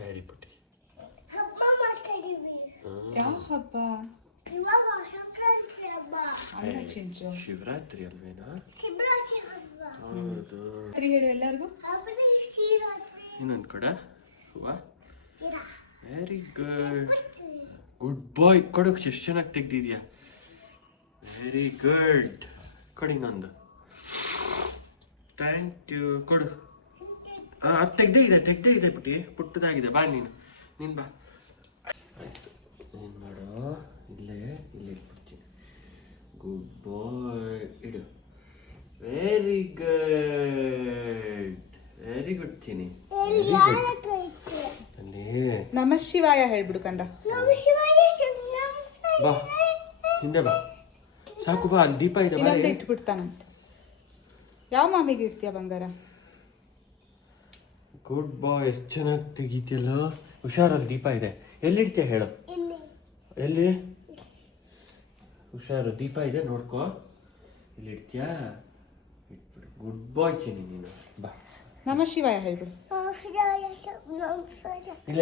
Very ಪುಟಿ. ಯಾವ ಹಬ್ಬ? ಅಲ್ಲ ಚಿಂಚು, ಶಿವರಾತ್ರಿ ಅಲ್ವೇನಾ? ಹೌದು. ರಾತ್ರಿ ಹೇಳು ಎಲ್ಲರಿಗೂ. ಇನ್ನೊಂದು ಕಡೆ ವೆರಿ ಗುಡ್. ಗುಡ್ ಬಾಯ್. ಕೊಡೋಕೆ ಎಷ್ಟು ಚೆನ್ನಾಗಿ ತೆಗ್ದಿದ್ಯಾ. Very good. ಕೊಡಿ ಇನ್ನೊಂದು. Thank you. ಕೊಡು. ಅದು ತೆಗ್ದೇ ಇದೆ ಪುಟ್ಟಿ. ಪುಟ್ಟದಾಗಿದೆ. ಬಾ ನೀನು ಬಾ. ಆಯ್ತು. ಏನು ಮಾಡೋ, ಇಲ್ಲೇ ಇಟ್ಬಿಡ್ತೀನಿ. ಗುಡ್ ಬಾಯ್. ಇಡು. Very good Chini. ಅಲ್ಲಿ ನಮ ಶಿವಾಯ ಹೇಳ್ಬಿಡು ಕಂದ. ಬಾ, ಹಿಂದೆ ಬಾ. ಸಾಕು ಬಾ. ಅಲ್ಲಿ ದೀಪ ಇದೆ. ಇನ್ನೊಂದು ಇಟ್ಬಿಡ್ತಾನಂತೆ. ಯಾವ ಮಾಮಿಗೆ ಇಡ್ತೀಯ ಬಂಗಾರ? ಗುಡ್ ಬಾಯ್. ಎಷ್ಟು ಚೆನ್ನಾಗಿ ತೆಗಿತಿಯಲ್ಲ. ಹುಷಾರಲ್ಲಿ ದೀಪ ಇದೆ. ಎಲ್ಲಿಡ್ತೀಯ ಹೇಳು. ಎಲ್ಲಿ? ಹುಷಾರು. ದೀಪ ಇದೆ ನೋಡ್ಕೋ. ಇಲ್ಲಿ ಇಡ್ತೀಯಾ? ಇಟ್ಬಿಡು. ಗುಡ್ ಬಾಯ್ ಚಿನಿ ನೀನು. ಬಾ. ನಮ ಶಿವಾಯ ಹೇಳ್ಬಿಡು. ಇಲ್ಲ